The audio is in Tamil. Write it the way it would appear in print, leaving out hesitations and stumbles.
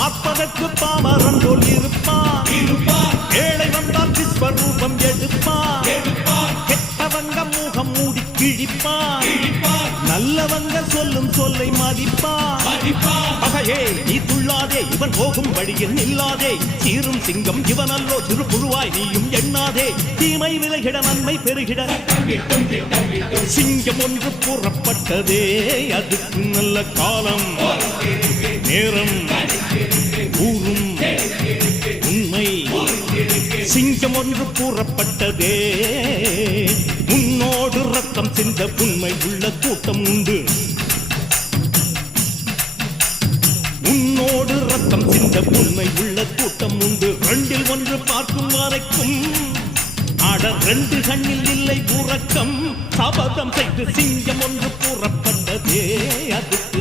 பார்ப்பதற்கு பாமரன் போல் இருப்பான். ஏழை வந்தால் விஸ்வரூபம் எடுப்பான். கெட்டவங்க முகம் மூடி கிழிப்பான். நல்லவங்க சொல்லும் சொல்லை மதிப்பான். பகையே நீ துள்ளாதே, இவன் போகும் வழியில் நில்லாதே. சீரும் சிங்கம் இவனல்லோ, சிறு புழுவாய் நீயும் எண்ணாதே. தீமை விலகிட நன்மை பெருகிட சிங்கம் ஒன்று கூறப்பட்டதே. அதுக்கு நல்ல காலம் நேரம் கூறும் உண்மை. சிங்கம் ஒன்று கூறப்பட்டதே. உன்னோடு ரத்தம் சிந்த உண்மை உள்ள கூட்டம் உண்டு. உன்னோடு ரத்தம் சிந்த உண்மை உள்ள கூட்டம் உண்டு. ரெண்டில் ஒன்று பார்க்கும் வரைக்கும் ஆட ரெண்டு கண்ணில் இல்லை உறக்கம். சபதம் செய்து சிங்கம் ஒன்று கூறப்பட்டதே. அதுக்கு